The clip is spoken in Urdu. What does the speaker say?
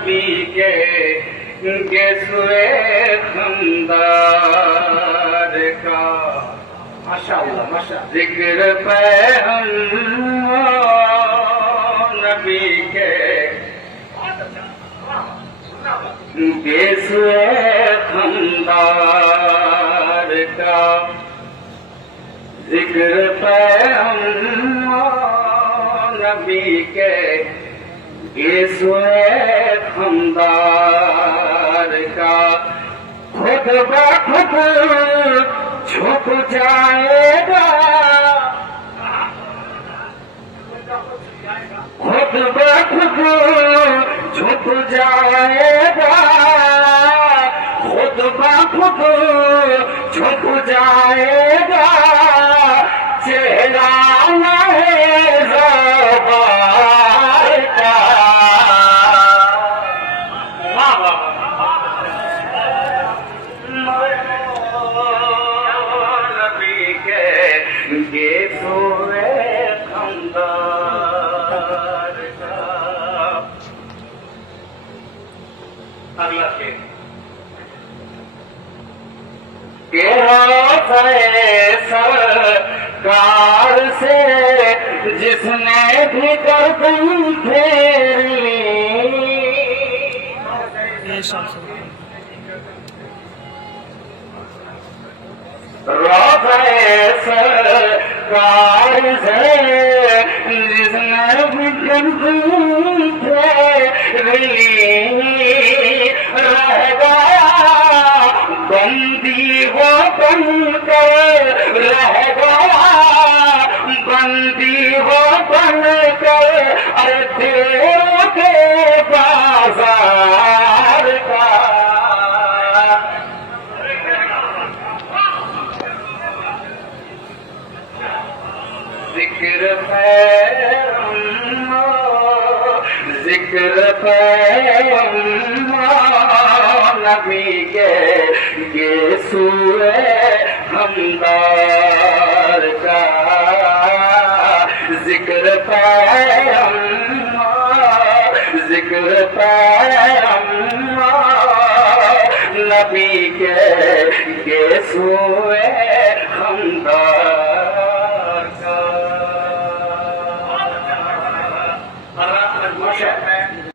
نبی کے گیسوئے خمدار کا ماشاءاللہ ماشاءاللہ ذکر پیغمبر نبی کے گیسوئے خمدار کا ذکر پیغمبر نبی کے گیسوئے خمدار کا خود بخود چھپ جائے گا خود بخود چھپ جائے گا خود بخود چھپ جائے گا چہرہ زوبار کا نبی کے گیسوئے خمدار کا اگلا شعر سرکار سے جس نے بھی گردن پھیر لی روضہ سرکار سے جس نے بھی گردن پھیر لی رہ گیا بندی وہ بن کر رہ گیا بندی وہ بن کر دل کے بازار کا ذکر پیغمبر نبی کے گیسوئے خمدار کا ذکر پیغمبر نبی کے گیسوئے